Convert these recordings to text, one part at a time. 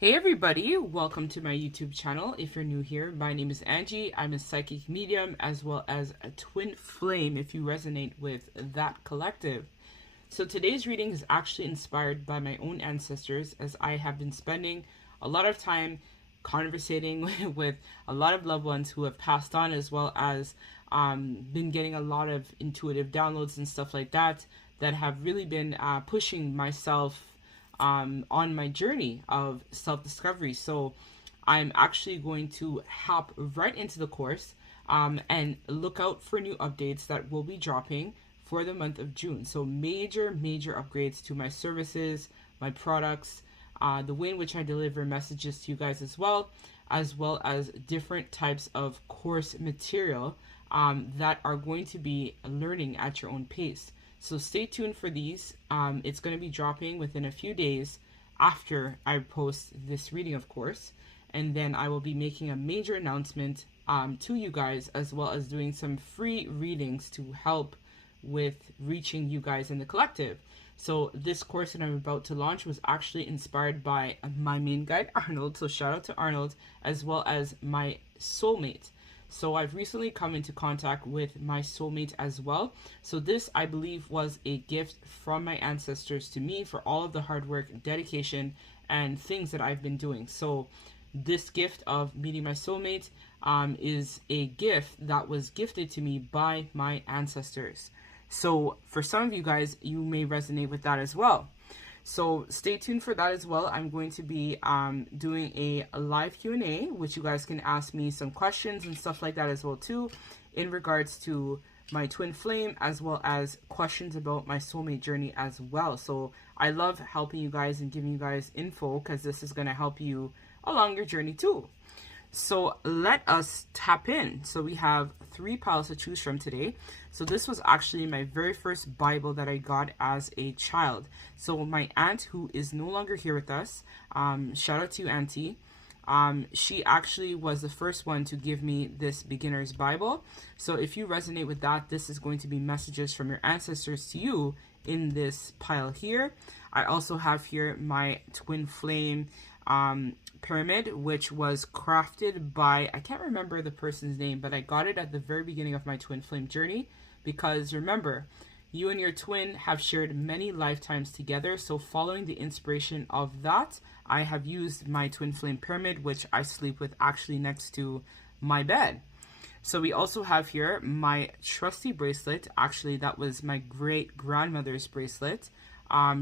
Hey everybody, welcome to my YouTube channel. If you're new here, my name is Angie. I'm a psychic medium as well as a twin flame if you resonate with that collective. So today's reading is actually inspired by my own ancestors, as I have been spending a lot of time conversating with a lot of loved ones who have passed on, as well as been getting a lot of intuitive downloads and stuff like that have really been pushing myself on my journey of self-discovery. So I'm actually going to hop right into the course and look out for new updates that will be dropping for the month of June. So major upgrades to my services, my products, the way in which I deliver messages to you guys as well as different types of course material that are going to be learning at your own pace. So stay tuned for these. It's going to be dropping within a few days after I post this reading, of course. And then I will be making a major announcement to you guys, as well as doing some free readings to help with reaching you guys in the collective. So this course that I'm about to launch was actually inspired by my main guide, Arnold. So shout out to Arnold, as well as my soulmate. So I've recently come into contact with my soulmate as well. So this, I believe, was a gift from my ancestors to me for all of the hard work, dedication, and things that I've been doing. So this gift of meeting my soulmate is a gift that was gifted to me by my ancestors. So for some of you guys, you may resonate with that as well. So stay tuned for that as well. I'm going to be doing a live Q&A, which you guys can ask me some questions and stuff like that as well too, in regards to my twin flame, as well as questions about my soulmate journey as well. So I love helping you guys and giving you guys info, because this is going to help you along your journey too. So let us tap in. So we have 3 piles to choose from today. So this was actually my very first Bible that I got as a child. So my aunt, who is no longer here with us, shout out to you, Auntie. She actually was the first one to give me this beginner's Bible. So if you resonate with that, this is going to be messages from your ancestors to you in this pile here. I also have here my twin flame pyramid, which was crafted by, I can't remember the person's name, but I got it at the very beginning of my twin flame journey, because remember, you and your twin have shared many lifetimes together. So following the inspiration of that, I have used my twin flame pyramid, which I sleep with actually next to my bed. So we also have here my trusty bracelet. Actually, that was my great grandmother's bracelet.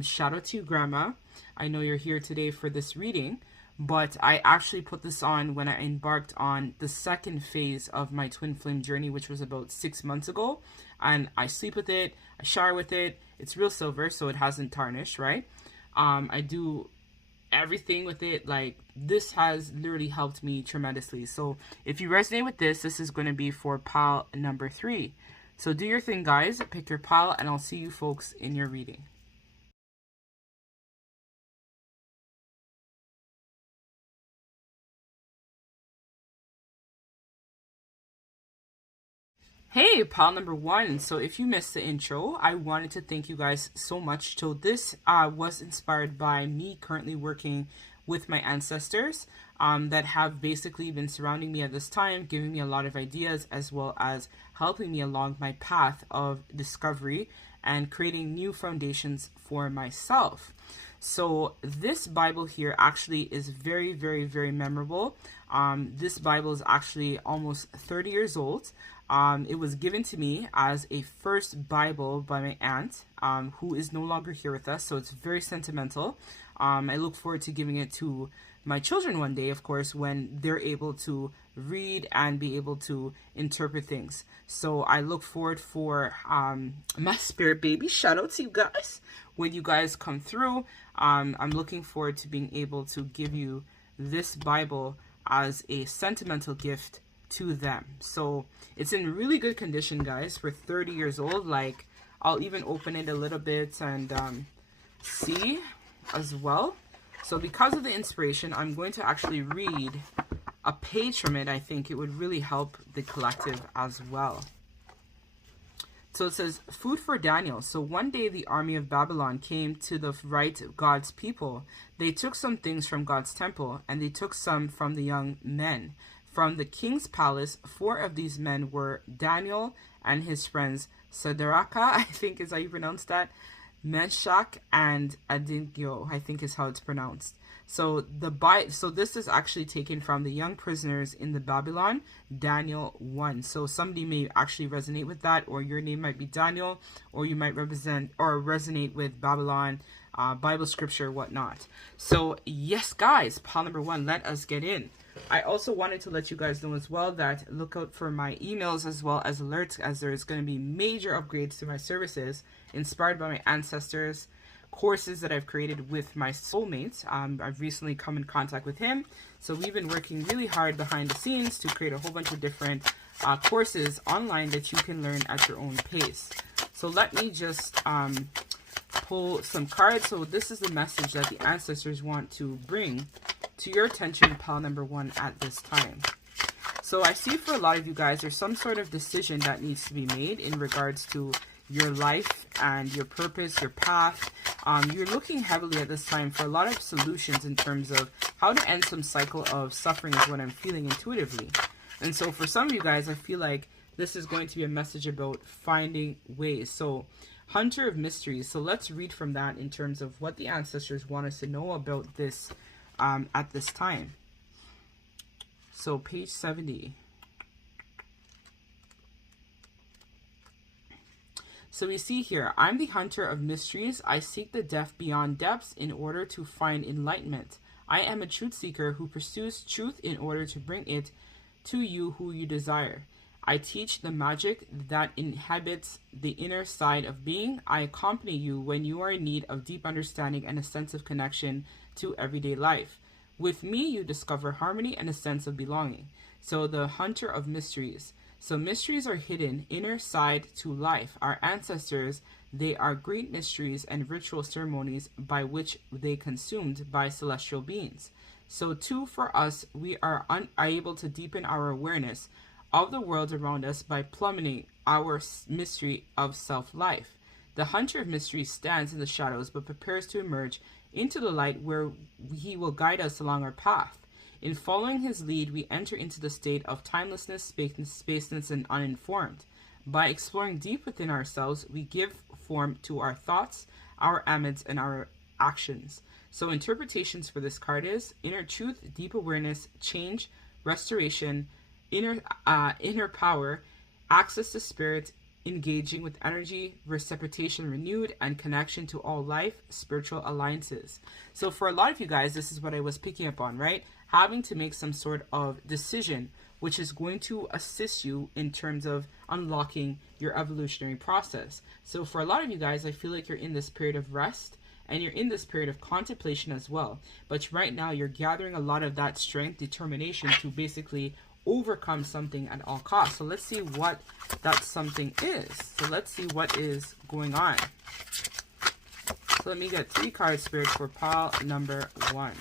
Shout out to you, Grandma. I know you're here today for this reading, but I actually put this on when I embarked on the second phase of my twin flame journey, which was about 6 months ago. And I sleep with it, I shower with it. It's real silver, so it hasn't tarnished, right? I do everything with it. Like, this has literally helped me tremendously. So if you resonate with this, this is going to be for pile number 3. So do your thing, guys. Pick your pile, and I'll see you folks in your reading. Hey, pile number 1. So if you missed the intro, I wanted to thank you guys so much. So this was inspired by me currently working with my ancestors that have basically been surrounding me at this time, giving me a lot of ideas, as well as helping me along my path of discovery and creating new foundations for myself. So this Bible here actually is very memorable. This Bible is actually almost 30 years old. It was given to me as a first Bible by my aunt, who is no longer here with us, so it's very sentimental. I look forward to giving it to my children one day, of course, when they're able to read and be able to interpret things. So I look forward for my spirit baby. Shout out to you guys when you guys come through. I'm looking forward to being able to give you this Bible as a sentimental gift to them. So it's in really good condition, guys, for 30 years old. Like, I'll even open it a little bit and see as well. So because of the inspiration, I'm going to actually read a page from it. I think it would really help the collective as well. So it says, food for Daniel. So one day the army of Babylon came to the right of God's people. They took some things from God's temple, and they took some from the young men. From the king's palace, 4 of these men were Daniel and his friends Sadraka, I think is how you pronounce that, Meshach, and Abednego, I think is how it's pronounced. So this is actually taken from the young prisoners in the Babylon, Daniel 1. So somebody may actually resonate with that, or your name might be Daniel, or you might represent or resonate with Babylon, Bible scripture, whatnot. So yes, guys, pile number 1, let us get in. I also wanted to let you guys know as well that look out for my emails as well as alerts, as there is going to be major upgrades to my services inspired by my ancestors, courses that I've created with my soulmate. I've recently come in contact with him, so we've been working really hard behind the scenes to create a whole bunch of different courses online that you can learn at your own pace. So let me just pull some cards. So this is the message that the ancestors want to bring to your attention, pile number 1, at this time. So I see for a lot of you guys, there's some sort of decision that needs to be made in regards to your life and your purpose, your path. You're looking heavily at this time for a lot of solutions in terms of how to end some cycle of suffering is what I'm feeling intuitively. And so for some of you guys, I feel like this is going to be a message about finding ways. So Hunter of Mysteries. So let's read from that in terms of what the ancestors want us to know about this at this time. So page 70. So we see here, I'm the hunter of mysteries. I seek the depth beyond depths in order to find enlightenment. I am a truth seeker who pursues truth in order to bring it to you who you desire. I teach the magic that inhabits the inner side of being. I accompany you when you are in need of deep understanding and a sense of connection to everyday life. With me, you discover harmony and a sense of belonging. So the hunter of mysteries. So mysteries are hidden, inner side to life. Our ancestors, they are great mysteries and ritual ceremonies by which they consumed by celestial beings. So too for us, we are able to deepen our awareness of the world around us by plummeting our mystery of self-life. The hunter of mysteries stands in the shadows but prepares to emerge into the light where he will guide us along our path. In following his lead, we enter into the state of timelessness, spaceless, and uninformed. By exploring deep within ourselves, we give form to our thoughts, our amens, and our actions. So interpretations for this card is inner truth, deep awareness, change, restoration, inner power, access to spirit, engaging with energy, reciprocation renewed, and connection to all life, spiritual alliances. So for a lot of you guys, this is what I was picking up on, right? Having to make some sort of decision, which is going to assist you in terms of unlocking your evolutionary process. So for a lot of you guys, I feel like you're in this period of rest and you're in this period of contemplation as well. But right now, you're gathering a lot of that strength, determination to basically overcome something at all costs. So let's see what that something is. So let's see what is going on. So let me get 3 cards, Spirit, for pile number 1.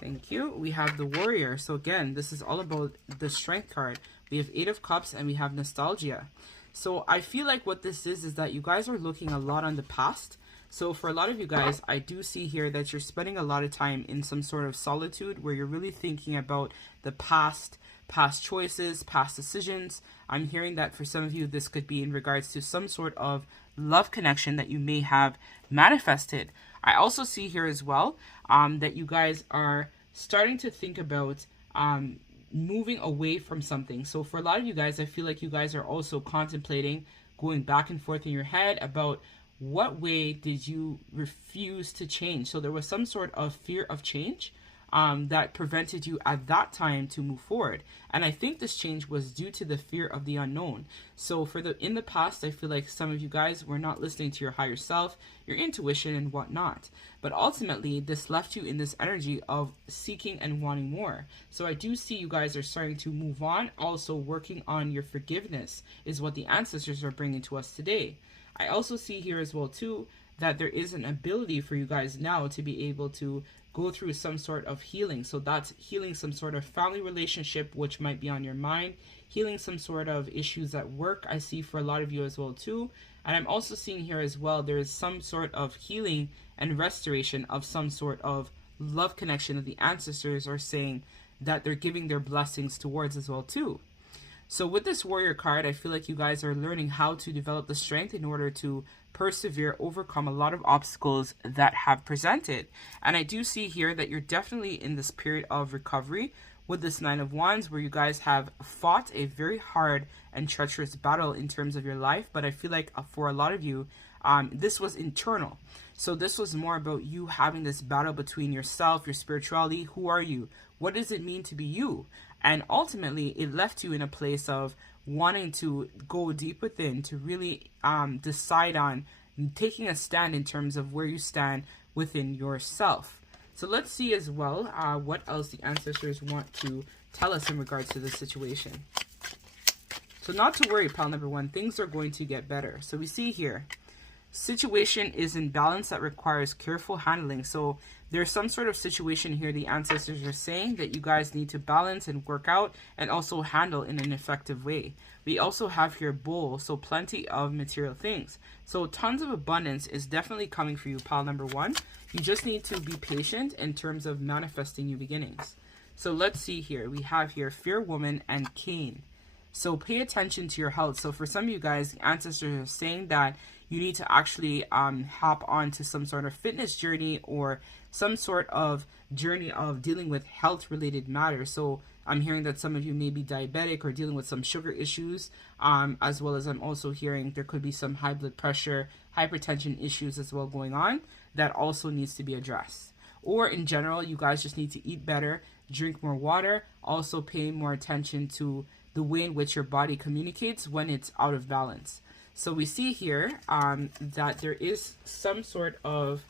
Thank you. We have the Warrior. So again, this is all about the Strength card. We have 8 of Cups and we have Nostalgia. So I feel like what this is that you guys are looking a lot on the past. So for a lot of you guys, I do see here that you're spending a lot of time in some sort of solitude where you're really thinking about the past choices, past decisions. I'm hearing that for some of you, this could be in regards to some sort of love connection that you may have manifested. I also see here as well that you guys are starting to think about moving away from something. So for a lot of you guys, I feel like you guys are also contemplating going back and forth in your head about what way did you refuse to change. So there was some sort of fear of change that prevented you at that time to move forward. And I think this change was due to the fear of the unknown. So in the past, I feel like some of you guys were not listening to your higher self, your intuition and whatnot. But ultimately, this left you in this energy of seeking and wanting more. So I do see you guys are starting to move on. Also working on your forgiveness is what the ancestors are bringing to us today. I also see here as well too that there is an ability for you guys now to be able to go through some sort of healing. So that's healing some sort of family relationship, which might be on your mind, healing some sort of issues at work, I see for a lot of you as well too. And I'm also seeing here as well, there is some sort of healing and restoration of some sort of love connection that the ancestors are saying that they're giving their blessings towards as well too. So with this warrior card, I feel like you guys are learning how to develop the strength in order to persevere, overcome a lot of obstacles that have presented. And I do see here that you're definitely in this period of recovery with this Nine of Wands, where you guys have fought a very hard and treacherous battle in terms of your life. But I feel like for a lot of you, this was internal. So this was more about you having this battle between yourself, your spirituality. Who are you? What does it mean to be you? And ultimately, it left you in a place of wanting to go deep within to really decide on taking a stand in terms of where you stand within yourself. So let's see as well what else the ancestors want to tell us in regards to this situation. So not to worry, pile number one, things are going to get better. So we see here, situation is in balance that requires careful handling. So there's some sort of situation here the ancestors are saying that you guys need to balance and work out and also handle in an effective way. We also have here bull, so plenty of material things. So tons of abundance is definitely coming for you, pile number one. You just need to be patient in terms of manifesting new beginnings. So let's see here. We have here Fair Woman and Cain. So pay attention to your health. So for some of you guys, the ancestors are saying that you need to actually hop on to some sort of fitness journey or some sort of journey of dealing with health related matters. So I'm hearing that some of you may be diabetic or dealing with some sugar issues, as well as I'm also hearing there could be some high blood pressure, hypertension issues as well going on that also needs to be addressed. Or in general, you guys just need to eat better, drink more water, also pay more attention to the way in which your body communicates when it's out of balance. So we see here that there is some sort of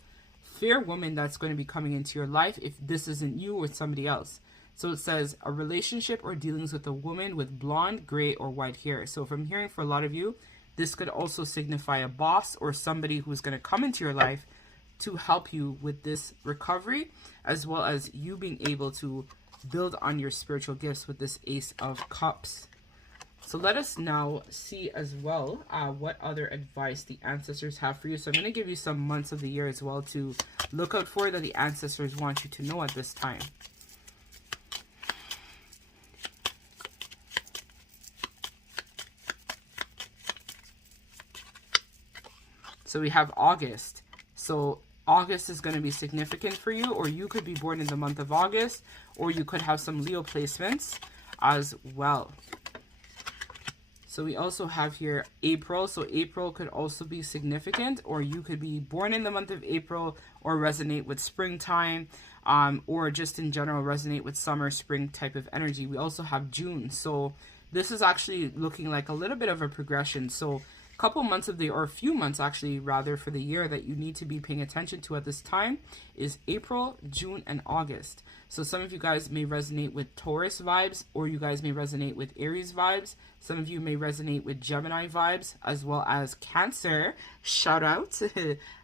fair woman that's going to be coming into your life if this isn't you or somebody else. So it says a relationship or dealings with a woman with blonde, gray, or white hair. So if I'm hearing for a lot of you, this could also signify a boss or somebody who's going to come into your life to help you with this recovery, as well as you being able to build on your spiritual gifts with this Ace of Cups. So let us now see as well what other advice the ancestors have for you. So I'm going to give you some months of the year as well to look out for that the ancestors want you to know at this time. So we have August. So August is going to be significant for you, or you could be born in the month of August, or you could have some Leo placements as well. So we also have here April. So April could also be significant, or you could be born in the month of April or resonate with springtime, or just in general resonate with summer, spring type of energy. We also have June. So this is actually looking like a little bit of a progression. So a couple months of the, or a few months actually rather, for the year that you need to be paying attention to at this time is April, June, and August. So some of you guys may resonate with Taurus vibes, or you guys may resonate with Aries vibes. Some of you may resonate with Gemini vibes, as well as Cancer. Shout out.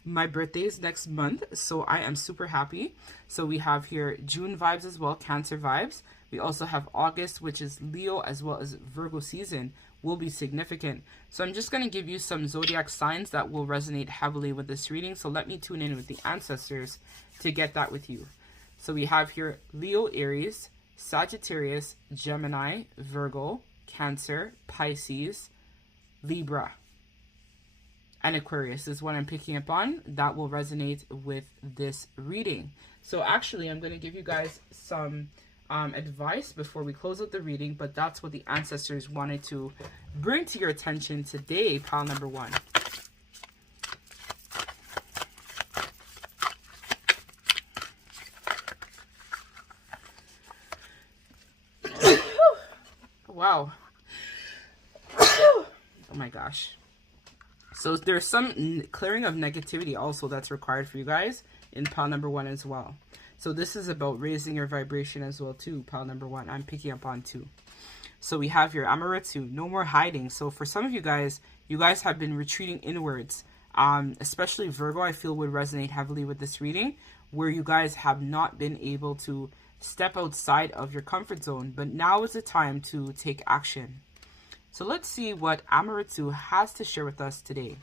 My birthday is next month, so I am super happy. So we have here June vibes as well, Cancer vibes. We also have August, which is Leo, as well as Virgo season will be significant. So I'm just going to give you some zodiac signs that will resonate heavily with this reading. So let me tune in with the ancestors to get that with you. So we have here Leo, Aries, Sagittarius, Gemini, Virgo, Cancer, Pisces, Libra, and Aquarius is what I'm picking up on. That will resonate with this reading. So actually, I'm going to give you guys some advice before we close out the reading, but that's what the ancestors wanted to bring to your attention today, pile number one. Wow. Oh my gosh. So there's some clearing of negativity also that's required for you guys in pile number one as well. So this is about raising your vibration as well too, pile number one. I'm picking up on too. So we have your Amaretsu, no more hiding. So for some of you guys have been retreating inwards especially Virgo, I feel would resonate heavily with this reading, where you guys have not been able to step outside of your comfort zone, but now is the time to take action. So let's see what Amaritsu has to share with us today.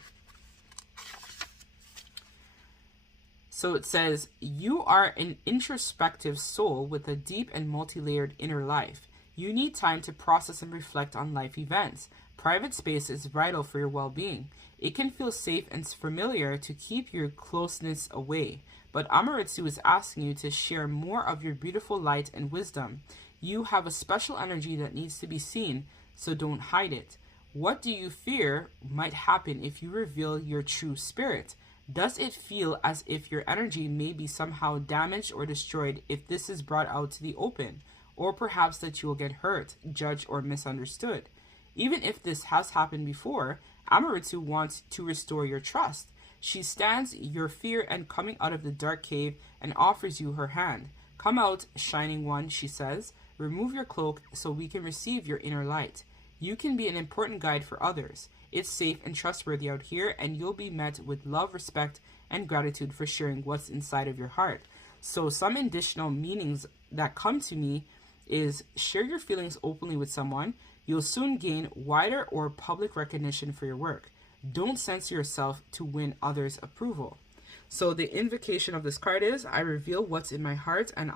So it says, you are an introspective soul with a deep and multi-layered inner life. You need time to process and reflect on life events. Private space is vital for your well-being. It can feel safe and familiar to keep your closeness away. But Amaritsu is asking you to share more of your beautiful light and wisdom. You have a special energy that needs to be seen, so don't hide it. What do you fear might happen if you reveal your true spirit? Does it feel as if your energy may be somehow damaged or destroyed if this is brought out to the open? Or perhaps that you will get hurt, judged, or misunderstood? Even if this has happened before, Amaritsu wants to restore your trust. She stands your fear and coming out of the dark cave and offers you her hand. Come out, shining one, she says. Remove your cloak so we can receive your inner light. You can be an important guide for others. It's safe and trustworthy out here, and you'll be met with love, respect, and gratitude for sharing what's inside of your heart. So some additional meanings that come to me is share your feelings openly with someone. You'll soon gain wider or public recognition for your work. Don't censor yourself to win others' approval. So the invocation of this card is, I reveal what's in my heart and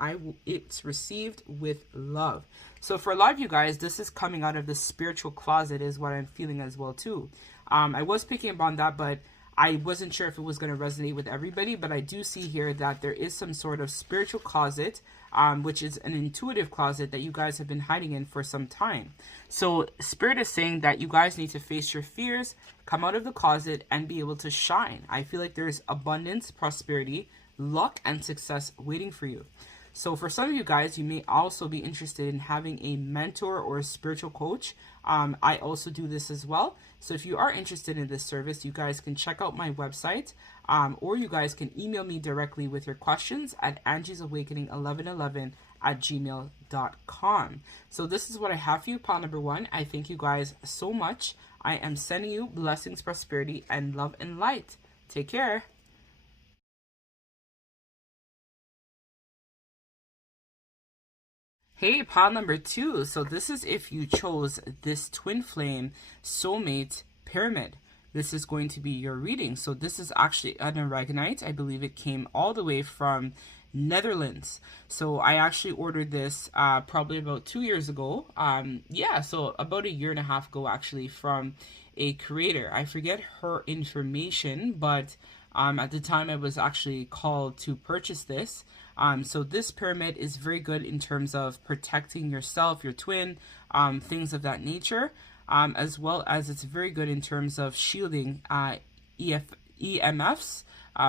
it's received with love. So for a lot of you guys, this is coming out of the spiritual closet is what I'm feeling as well too. I was picking up on that, but I wasn't sure if it was going to resonate with everybody, but I do see here that there is some sort of spiritual closet, which is an intuitive closet that you guys have been hiding in for some time. So Spirit is saying that you guys need to face your fears, come out of the closet, and be able to shine. I feel like there's abundance, prosperity, luck, and success waiting for you. So for some of you guys, you may also be interested in having a mentor or a spiritual coach. I also do this as well. So if you are interested in this service, you guys can check out my website, or you guys can email me directly with your questions at angiesawakening1111@gmail.com. So this is what I have for you, pile number one. I thank you guys so much. I am sending you blessings, prosperity, and love and light. Take care. Hey, pile number two. So this is if you chose this twin flame soulmate pyramid. This is going to be your reading. So this is actually an aragonite. I believe it came all the way from Netherlands. So I actually ordered this probably about 2 years ago. So about a year and a half ago actually, from a creator. I forget her information, but at the time I was actually called to purchase this. So this pyramid is very good in terms of protecting yourself, your twin, things of that nature, as well as it's very good in terms of shielding EMFs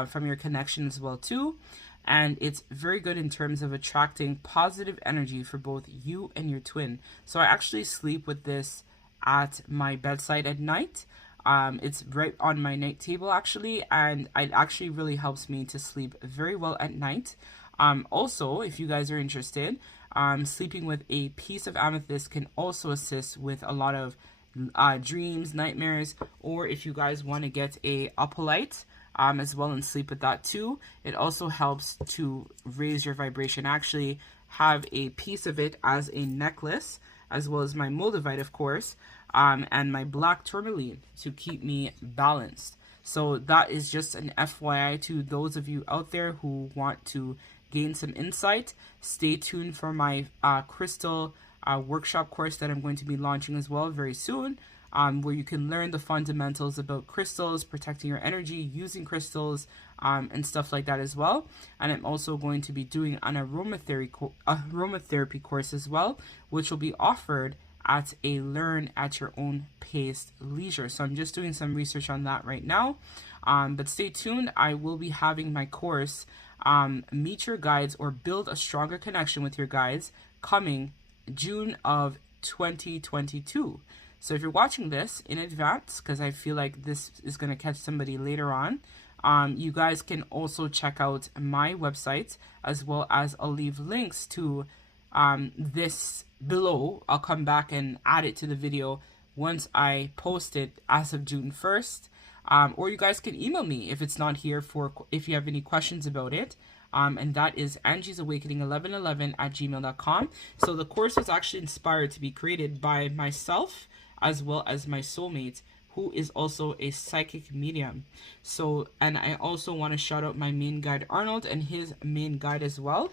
from your connection as well too. And it's very good in terms of attracting positive energy for both you and your twin. So I actually sleep with this at my bedside at night. It's right on my night table actually, and it actually really helps me to sleep very well at night. Also, if you guys are interested, sleeping with a piece of amethyst can also assist with a lot of dreams, nightmares, or if you guys want to get a opalite as well and sleep with that too, it also helps to raise your vibration. Actually have a piece of it as a necklace, as well as my moldavite, of course, and my black tourmaline to keep me balanced. So that is just an FYI to those of you out there who want to gain some insight. Stay tuned for my crystal workshop course that I'm going to be launching as well very soon, where you can learn the fundamentals about crystals, protecting your energy, using crystals, and stuff like that as well. And I'm also going to be doing an aromatherapy course as well, which will be offered at a learn at your own pace leisure. So I'm just doing some research on that right now. But stay tuned. I will be having my course, Meet Your Guides or Build a Stronger Connection with Your Guides, coming June of 2022. So if you're watching this in advance, because I feel like this is going to catch somebody later on, you guys can also check out my website, as well as I'll leave links to this below. I'll come back and add it to the video once I post it as of June 1st. or you guys can email me if it's not here if you have any questions about it. And that is angiesawakening1111@gmail.com. So the course was actually inspired to be created by myself as well as my soulmate, who is also a psychic medium. So, and I also want to shout out my main guide Arnold and his main guide as well.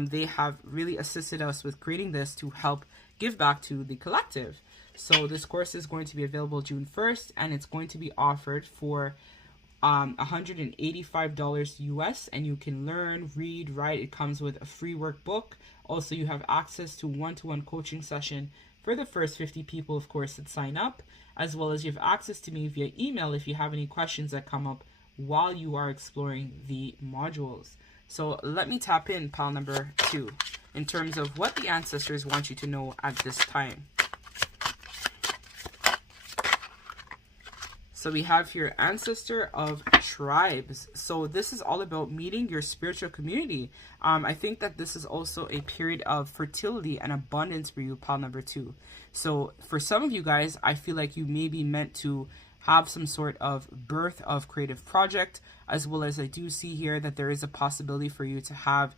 They have really assisted us with creating this to help give back to the collective. So this course is going to be available June 1st, and it's going to be offered for $185 US, and you can learn, read, write. It comes with a free workbook. Also, you have access to one-to-one coaching session for the first 50 people, of course, that sign up, as well as you have access to me via email if you have any questions that come up while you are exploring the modules. So let me tap in pile number 2 in terms of what the ancestors want you to know at this time. So we have here Ancestor of Tribes. So this is all about meeting your spiritual community. I think that this is also a period of fertility and abundance for you, pile number 2. So for some of you guys, I feel like you may be meant to have some sort of birth of creative project, as well as I do see here that there is a possibility for you to have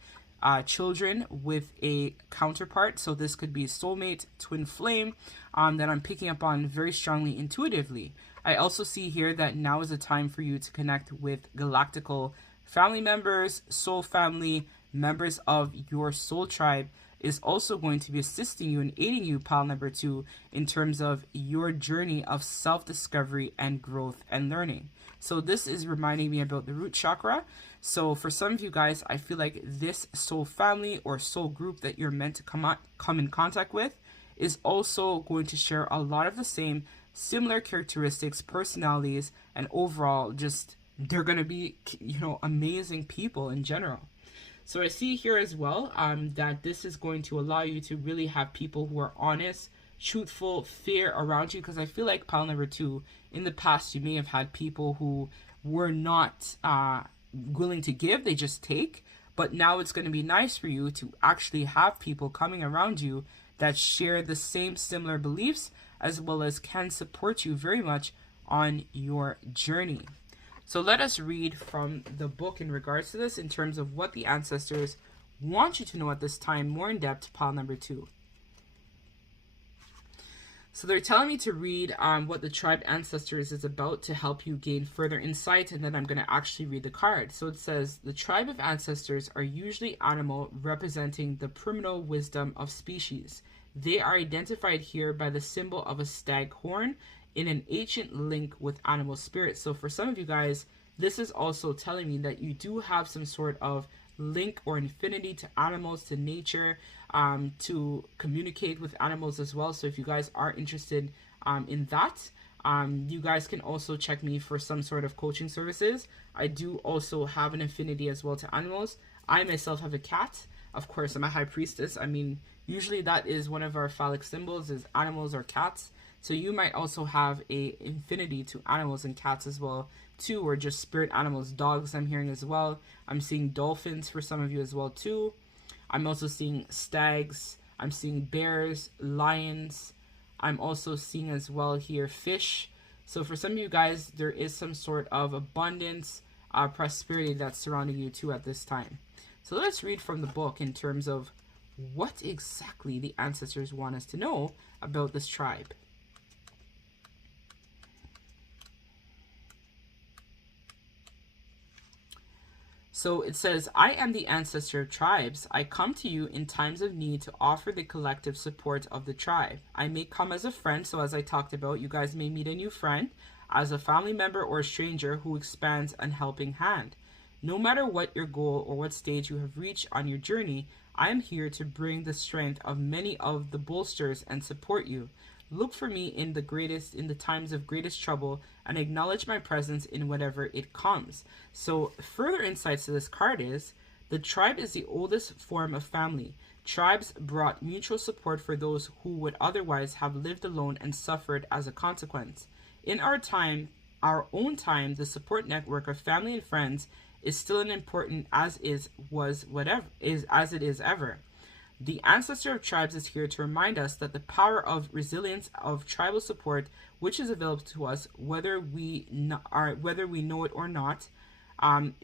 children with a counterpart. So this could be soulmate, twin flame, that I'm picking up on very strongly intuitively. I also see here that now is a time for you to connect with galactical family members, soul family, members of your soul tribe is also going to be assisting you and aiding you, pile number 2, in terms of your journey of self-discovery and growth and learning. So this is reminding me about the root chakra. So for some of you guys, I feel like this soul family or soul group that you're meant to come in contact with is also going to share a lot of the same similar characteristics, personalities, and overall just they're going to be, amazing people in general. So I see here as well that this is going to allow you to really have people who are honest, truthful, fair around you, because I feel like pile number 2, in the past you may have had people who were not willing to give, they just take. But now it's going to be nice for you to actually have people coming around you that share the same similar beliefs, as well as can support you very much on your journey. So let us read from the book in regards to this in terms of what the ancestors want you to know at this time, more in depth, pile number 2. So they're telling me to read what the tribe ancestors is about to help you gain further insight, and then I'm going to actually read the card. So it says, the tribe of ancestors are usually animal, representing the primal wisdom of species. They are identified here by the symbol of a stag horn in an ancient link with animal spirits. So for some of you guys, this is also telling me that you do have some sort of link or infinity to animals, to nature, to communicate with animals as well. So if you guys are interested in that, you guys can also check me for some sort of coaching services. I do also have an affinity as well to animals. I myself have a cat. Of course, I'm a high priestess. I mean, usually that is one of our phallic symbols, is animals or cats. So you might also have a infinity to animals and cats as well too, or just spirit animals, dogs I'm hearing as well. I'm seeing dolphins for some of you as well too. I'm also seeing stags. I'm seeing bears, lions. I'm also seeing as well here fish. So for some of you guys, there is some sort of abundance, prosperity that's surrounding you too at this time. So let's read from the book in terms of what exactly the ancestors want us to know about this tribe. So it says, I am the ancestor of tribes. I come to you in times of need to offer the collective support of the tribe. I may come as a friend, so as I talked about, you guys may meet a new friend, as a family member or a stranger who expands a helping hand. No matter what your goal or what stage you have reached on your journey, I am here to bring the strength of many of the bolsters and support you. Look for me in the times of greatest trouble, and acknowledge my presence in whatever it comes. So further insights to this card is, the tribe is the oldest form of family. Tribes brought mutual support for those who would otherwise have lived alone and suffered as a consequence. In our own time, the support network of family and friends is still as important as it is ever. The ancestor of tribes is here to remind us that the power of resilience of tribal support, which is available to us whether we know it or not,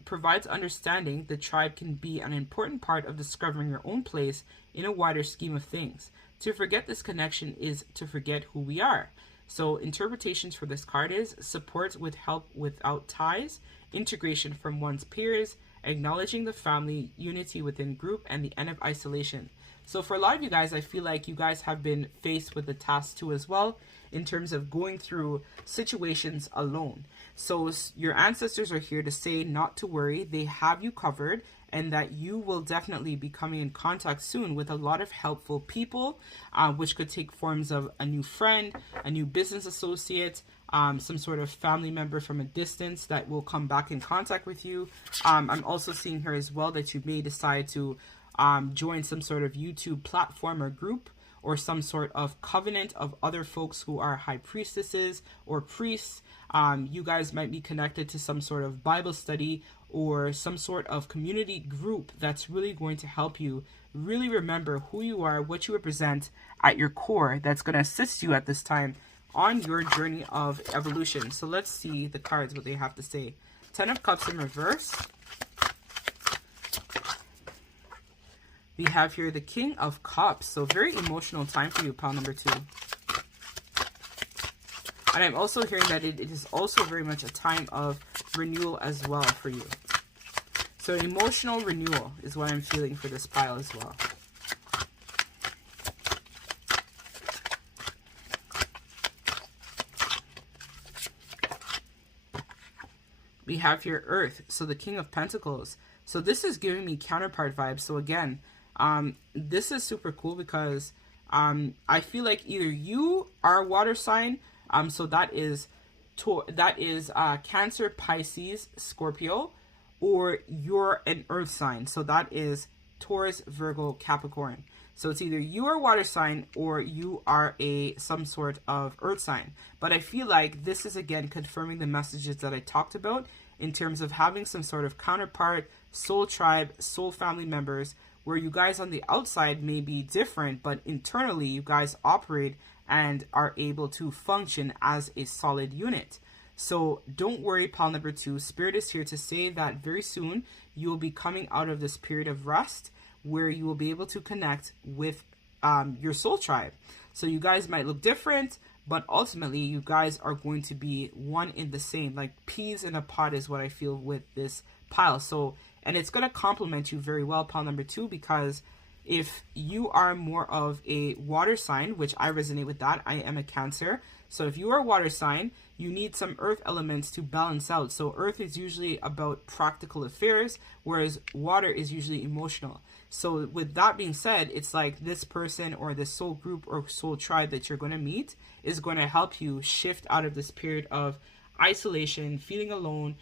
provides understanding the tribe can be an important part of discovering your own place in a wider scheme of things. To forget this connection is to forget who we are. So interpretations for this card is support with help without ties, integration from one's peers, acknowledging the family, unity within group, and the end of isolation. So for a lot of you guys, I feel like you guys have been faced with the task too as well, in terms of going through situations alone. So your ancestors are here to say not to worry, they have you covered, and that you will definitely be coming in contact soon with a lot of helpful people, which could take forms of a new friend, a new business associate, some sort of family member from a distance that will come back in contact with you. I'm also seeing here as well that you may decide to join some sort of YouTube platform or group, or some sort of covenant of other folks who are high priestesses or priests. You guys might be connected to some sort of Bible study or some sort of community group that's really going to help you really remember who you are, what you represent at your core, that's going to assist you at this time on your journey of evolution. So let's see the cards, what they have to say. 10 of Cups in reverse. We have here the King of Cups. So very emotional time for you, pile number 2. And I'm also hearing that it is also very much a time of renewal as well for you. So emotional renewal is what I'm feeling for this pile as well. We have here Earth. So the King of Pentacles. So this is giving me counterpart vibes. So again, this is super cool because I feel like either you are a water sign, so that is Cancer, Pisces, Scorpio, or you're an earth sign, so that is Taurus, Virgo, Capricorn. So it's either you are a water sign or you are some sort of earth sign. But I feel like this is again confirming the messages that I talked about in terms of having some sort of counterpart, soul tribe, soul family members, where you guys on the outside may be different, but internally you guys operate and are able to function as a solid unit. So don't worry, pile number 2. Spirit is here to say that very soon you will be coming out of this period of rest where you will be able to connect with your soul tribe. So you guys might look different, but ultimately you guys are going to be one in the same. Like peas in a pod is what I feel with this pile. So, and it's going to complement you very well, pile number 2, because if you are more of a water sign, which I resonate with that, I am a Cancer. So if you are a water sign, you need some earth elements to balance out. So earth is usually about practical affairs, whereas water is usually emotional. So with that being said, it's like this person or this soul group or soul tribe that you're going to meet is going to help you shift out of this period of isolation, feeling alone,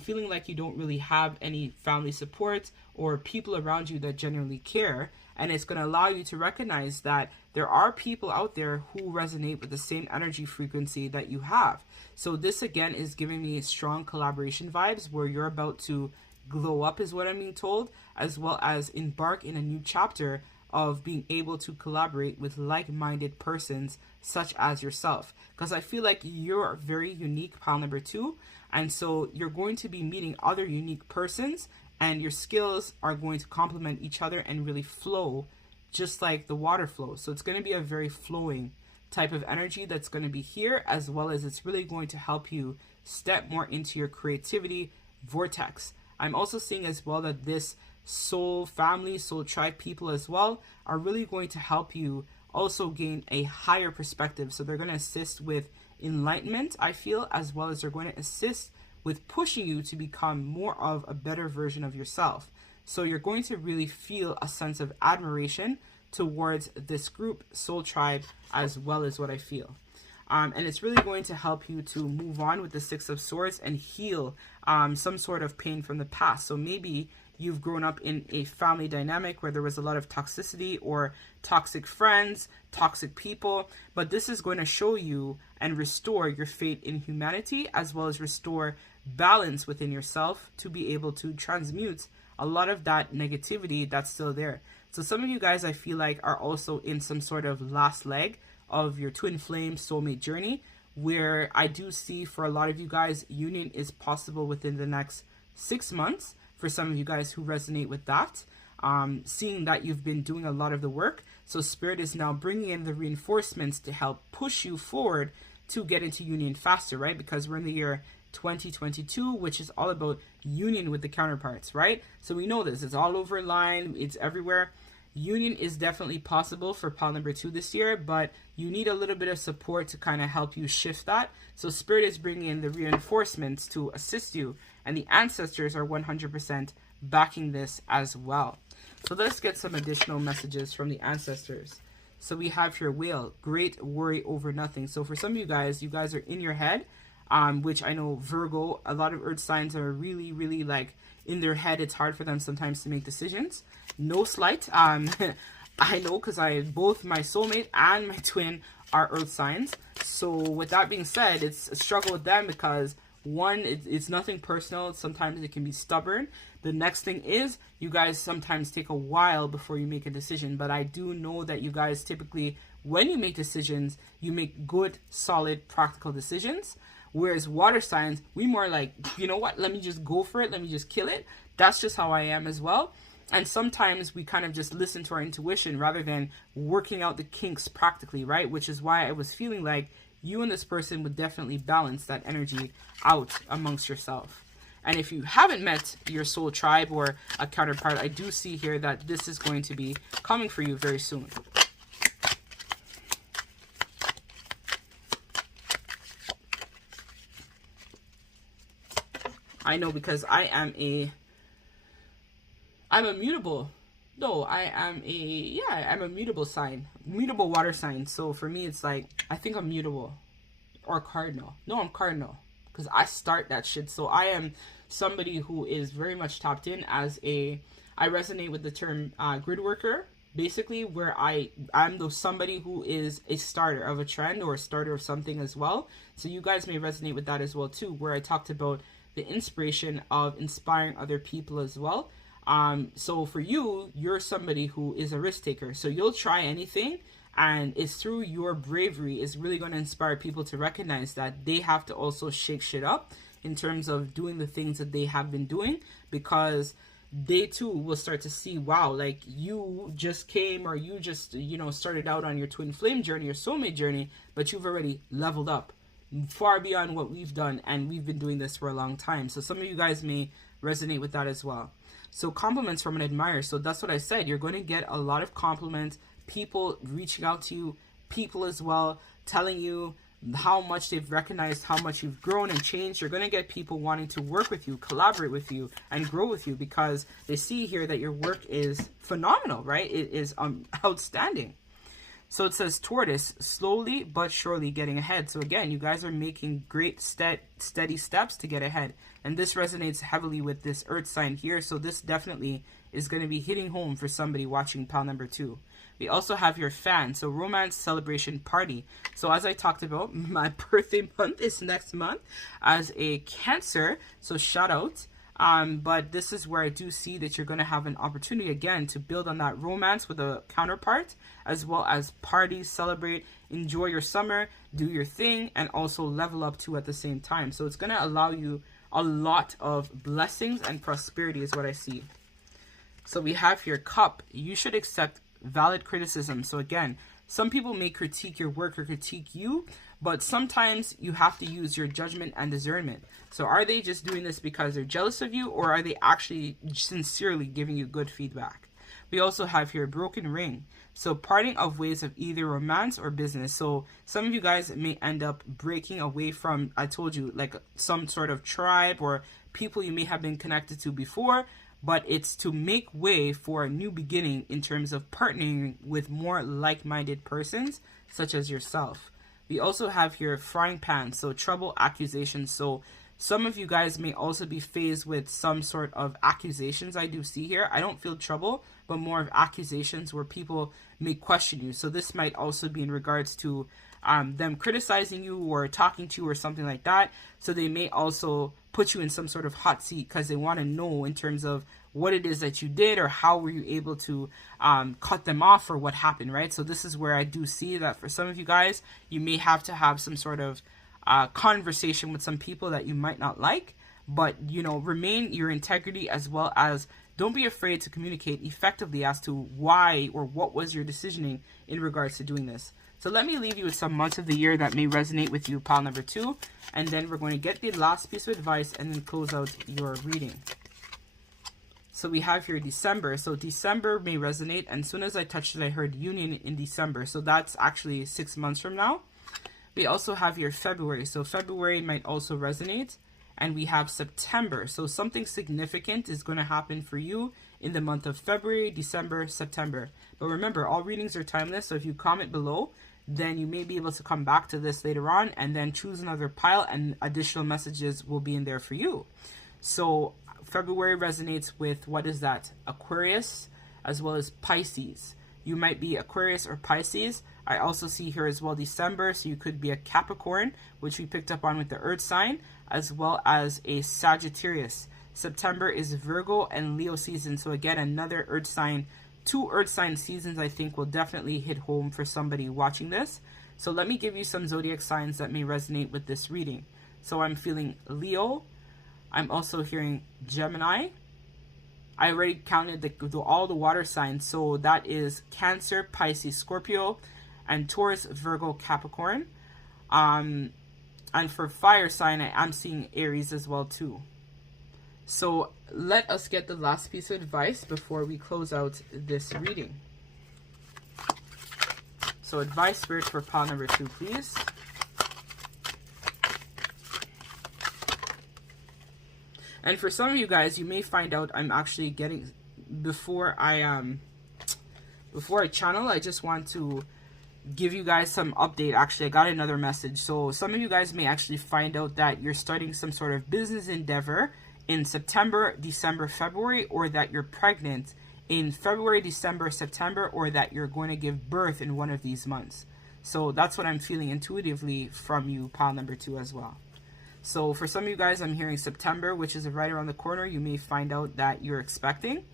feeling like you don't really have any family support or people around you that genuinely care. And it's going to allow you to recognize that there are people out there who resonate with the same energy frequency that you have. So this again is giving me strong collaboration vibes where you're about to glow up is what I'm being told, as well as embark in a new chapter of being able to collaborate with like-minded persons such as yourself. Because I feel like you're very unique, pile number 2. And so you're going to be meeting other unique persons, and your skills are going to complement each other and really flow just like the water flows. So it's going to be a very flowing type of energy that's going to be here, as well as it's really going to help you step more into your creativity vortex. I'm also seeing as well that this soul family, soul tribe people as well are really going to help you also gain a higher perspective. So they're going to assist with enlightenment, I feel, as well as they're going to assist with pushing you to become more of a better version of yourself. So you're going to really feel a sense of admiration towards this group, soul tribe, as well as what I feel. And it's really going to help you to move on with the Six of Swords and heal some sort of pain from the past. So maybe you've grown up in a family dynamic where there was a lot of toxicity or toxic friends, toxic people, but this is going to show you and restore your faith in humanity, as well as restore balance within yourself to be able to transmute a lot of that negativity that's still there. So some of you guys, I feel like, are also in some sort of last leg of your twin flame soulmate journey, where I do see for a lot of you guys, union is possible within the next 6 months. For some of you guys who resonate with that, seeing that you've been doing a lot of the work. So Spirit is now bringing in the reinforcements to help push you forward to get into union faster, right? Because we're in the year 2022, which is all about union with the counterparts, right? So we know this, it's all over line, it's everywhere. Union is definitely possible for pile number 2 this year, but you need a little bit of support to kind of help you shift that. So Spirit is bringing in the reinforcements to assist you, and the ancestors are 100% backing this as well. So let's get some additional messages from the ancestors. So we have your whale, great worry over nothing. So for some of you guys are in your head, which I know Virgo, a lot of earth signs are really, really like in their head. It's hard for them sometimes to make decisions. No slight. I know, because both my soulmate and my twin are earth signs. So with that being said, it's a struggle with them because one, it's nothing personal. Sometimes it can be stubborn. The next thing is you guys sometimes take a while before you make a decision. But I do know that you guys typically, when you make decisions, you make good, solid, practical decisions. Whereas water signs, we more like, you know what, let me just go for it. Let me just kill it. That's just how I am as well. And sometimes we kind of just listen to our intuition rather than working out the kinks practically, right? Which is why I was feeling like you and this person would definitely balance that energy out amongst yourself. And if you haven't met your soul tribe or a counterpart, I do see here that this is going to be coming for you very soon. I know, because I'm a mutable. No, I'm a mutable sign. Mutable water sign. So for me, it's like, I think I'm mutable. Or cardinal. No, I'm cardinal. Because I start that shit. So I am somebody who is very much tapped in as I resonate with the term grid worker. Basically, where I'm somebody who is a starter of a trend or a starter of something as well. So you guys may resonate with that as well too. Where I talked about the inspiration of inspiring other people as well. So for you, you're somebody who is a risk taker. So you'll try anything, and it's through your bravery is really going to inspire people to recognize that they have to also shake shit up in terms of doing the things that they have been doing, because they too will start to see, wow, like you just came, or you just, started out on your twin flame journey, your soulmate journey, but you've already leveled up far beyond what we've done, and we've been doing this for a long time. So some of you guys may resonate with that as well. So compliments from an admirer. So that's what I said. You're going to get a lot of compliments, people reaching out to you, people as well telling you how much they've recognized how much you've grown and changed. You're going to get people wanting to work with you, collaborate with you, and grow with you, because they see here that your work is phenomenal, right? It is outstanding. So it says tortoise, slowly but surely getting ahead. So again, you guys are making great steady steps to get ahead. And this resonates heavily with this earth sign here. So this definitely is going to be hitting home for somebody watching pile number 2. We also have your fan. So romance, celebration, party. So as I talked about, my birthday month is next month as a Cancer. So shout out. But this is where I do see that you're going to have an opportunity again to build on that romance with a counterpart, as well as party, celebrate, enjoy your summer, do your thing, and also level up too at the same time. So it's going to allow you a lot of blessings and prosperity is what I see. So we have your cup. You should accept valid criticism. So again, some people may critique your work or critique you, but sometimes you have to use your judgment and discernment. So are they just doing this because they're jealous of you, or are they actually sincerely giving you good feedback? We also have here broken ring. So parting of ways of either romance or business. So some of you guys may end up breaking away from, I told you, like some sort of tribe or people you may have been connected to before, but it's to make way for a new beginning in terms of partnering with more like-minded persons, such as yourself. We also have here frying pan, so trouble, accusations. So some of you guys may also be faced with some sort of accusations I do see here. I don't feel trouble, but more of accusations where people may question you. So this might also be in regards to them criticizing you or talking to you or something like that. So they may also put you in some sort of hot seat because they want to know in terms of what it is that you did, or how were you able to cut them off, or what happened, right? So this is where I do see that for some of you guys, you may have to have some sort of conversation with some people that you might not like, but, you know, remain your integrity, as well as don't be afraid to communicate effectively as to why or what was your decisioning in regards to doing this. So let me leave you with some months of the year that may resonate with you, pile number 2. And then we're going to get the last piece of advice and then close out your reading. So we have here December. So December may resonate. And as soon as I touched it, I heard union in December. So that's actually 6 months from now. We also have here February. So February might also resonate. And we have September. So something significant is going to happen for you in the month of February, December, September. But remember, all readings are timeless. So if you comment below, then you may be able to come back to this later on and then choose another pile, and additional messages will be in there for you. So February resonates with, what is that? Aquarius, as well as Pisces. You might be Aquarius or Pisces. I also see here as well December, so you could be a Capricorn, which we picked up on with the Earth sign, as well as a Sagittarius. September is Virgo and Leo season, so again, another Earth sign. 2 Earth sign seasons, I think, will definitely hit home for somebody watching this. So let me give you some zodiac signs that may resonate with this reading. So I'm feeling Leo. I'm also hearing Gemini. I already counted all the water signs. So that is Cancer, Pisces, Scorpio, and Taurus, Virgo, Capricorn. And for fire sign, I am seeing Aries as well too. So let us get the last piece of advice before we close out this reading. So advice, Spirit, for pile number 2, please. And for some of you guys, you may find out I'm actually getting, before I channel, I just want to give you guys some update. Actually, I got another message. So some of you guys may actually find out that you're starting some sort of business endeavor in September, December, February, or that you're pregnant in February, December, September, or that you're going to give birth in one of these months. So that's what I'm feeling intuitively from you, pile number 2 as well. So for some of you guys, I'm hearing September, which is right around the corner. You may find out that you're expecting.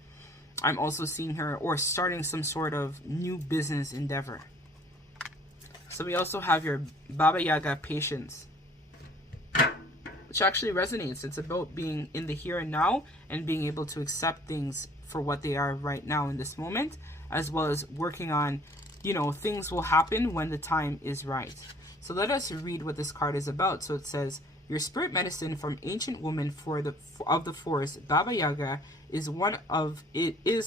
I'm also seeing her or starting some sort of new business endeavor. So we also have your Baba Yaga patience, which actually resonates. It's about being in the here and now and being able to accept things for what they are right now in this moment, as well as working on, you know, things will happen when the time is right. So let us read what this card is about. So it says, your spirit medicine from ancient woman of the forest, Baba Yaga, is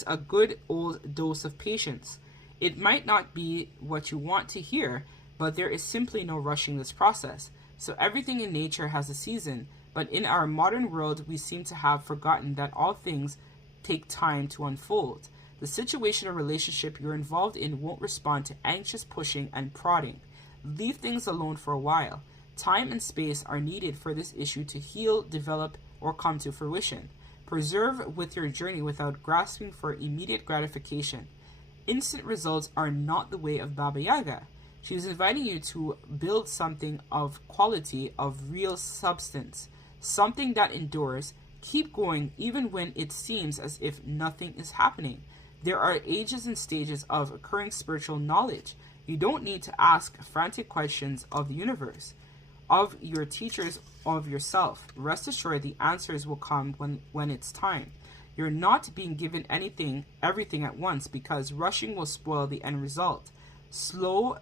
a good old dose of patience. It might not be what you want to hear, but there is simply no rushing this process. So everything in nature has a season, but in our modern world, we seem to have forgotten that all things take time to unfold. The situation or relationship you're involved in won't respond to anxious pushing and prodding. Leave things alone for a while. Time and space are needed for this issue to heal, develop, or come to fruition. Preserve with your journey without grasping for immediate gratification. Instant results are not the way of Baba Yaga. She is inviting you to build something of quality, of real substance, something that endures. Keep going even when it seems as if nothing is happening. There are ages and stages of occurring spiritual knowledge. You don't need to ask frantic questions of the universe, of your teachers, of yourself. Rest assured the answers will come when it's time. You're not being given everything at once, because rushing will spoil the end result. Slow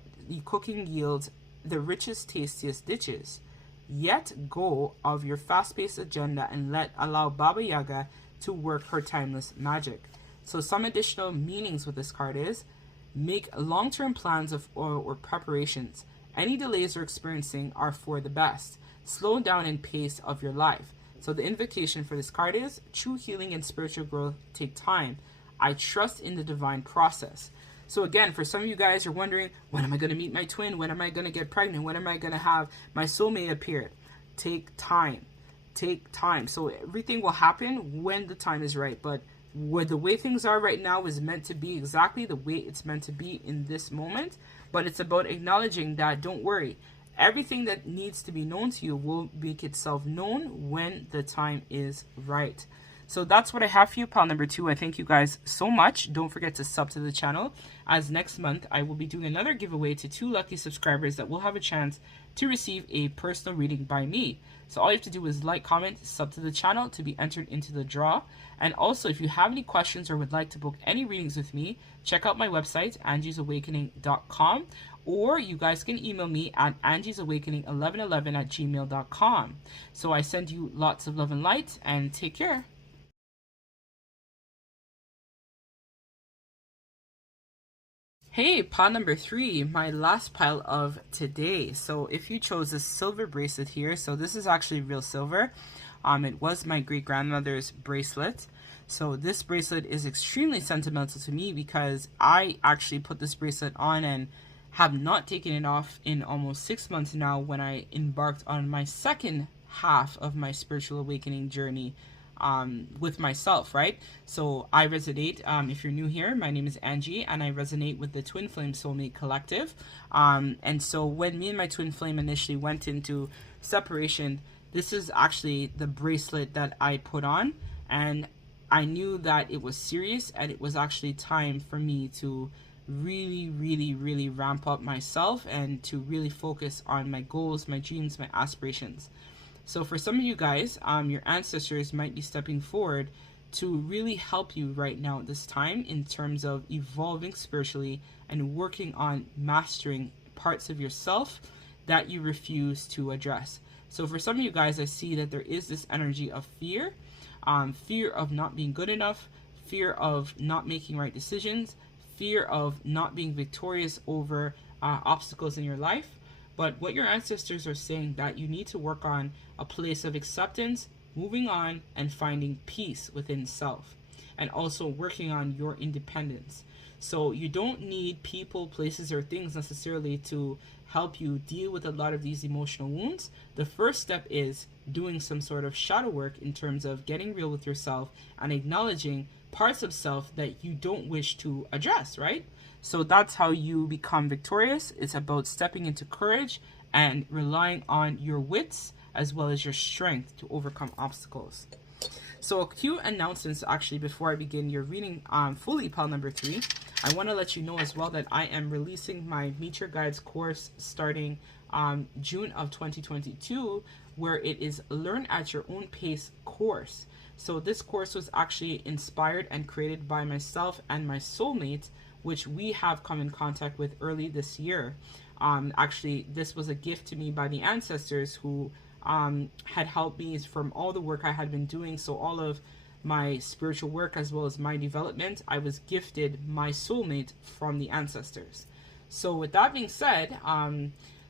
cooking yields the richest, tastiest dishes. Yet go of your fast-paced agenda and allow Baba Yaga to work her timeless magic. So some additional meanings with this card is, make long-term plans or preparations. Any delays you're experiencing are for the best. Slow down in pace of your life. So the invocation for this card is, true healing and spiritual growth take time. I trust in the divine process. So again, for some of you guys, you're wondering, when am I going to meet my twin? When am I going to get pregnant? When am I going to have my soulmate appear? Take time. Take time. So everything will happen when the time is right. But the way things are right now is meant to be exactly the way it's meant to be in this moment. But it's about acknowledging that, don't worry, everything that needs to be known to you will make itself known when the time is right. So that's what I have for you, pile number 2. I thank you guys so much. Don't forget to sub to the channel, as next month I will be doing another giveaway to 2 lucky subscribers that will have a chance to receive a personal reading by me. So all you have to do is like, comment, sub to the channel to be entered into the draw. And also, if you have any questions or would like to book any readings with me, check out my website, angiesawakening.com, or you guys can email me at angiesawakening1111@gmail.com. So I send you lots of love and light, and take care. Hey, pile number 3, my last pile of today. So if you chose this silver bracelet here, so this is actually real silver. It was my great-grandmother's bracelet. So this bracelet is extremely sentimental to me because I actually put this bracelet on and have not taken it off in almost 6 months now, when I embarked on my second half of my spiritual awakening journey with myself, right? So I resonate, if you're new here, my name is Angie, and I resonate with the Twin Flame Soulmate Collective. And so when me and my twin flame initially went into separation, this is actually the bracelet that I put on, and I knew that it was serious, and it was actually time for me to really ramp up myself and to really focus on my goals, my dreams, my aspirations. So for some of you guys, your ancestors might be stepping forward to really help you right now at this time in terms of evolving spiritually and working on mastering parts of yourself that you refuse to address. So for some of you guys, I see that there is this energy of fear, fear of not being good enough, fear of not making right decisions, fear of not being victorious over obstacles in your life. But what your ancestors are saying, that you need to work on a place of acceptance, moving on, and finding peace within self, and also working on your independence. So you don't need people, places, or things necessarily to help you deal with a lot of these emotional wounds. The first step is doing some sort of shadow work in terms of getting real with yourself and acknowledging parts of self that you don't wish to address, right? So that's how you become victorious. It's about stepping into courage and relying on your wits as well as your strength to overcome obstacles. So a few announcements actually before I begin your reading fully, pile number 3. I want to let you know as well that I am releasing my Meet Your Guides course starting June of 2022, where it is Learn at Your Own Pace course. So this course was actually inspired and created by myself and my soulmate, which we have come in contact with early this year. Actually, this was a gift to me by the ancestors who had helped me from all the work I had been doing. So all of my spiritual work as well as my development, I was gifted my soulmate from the ancestors. So with that being said,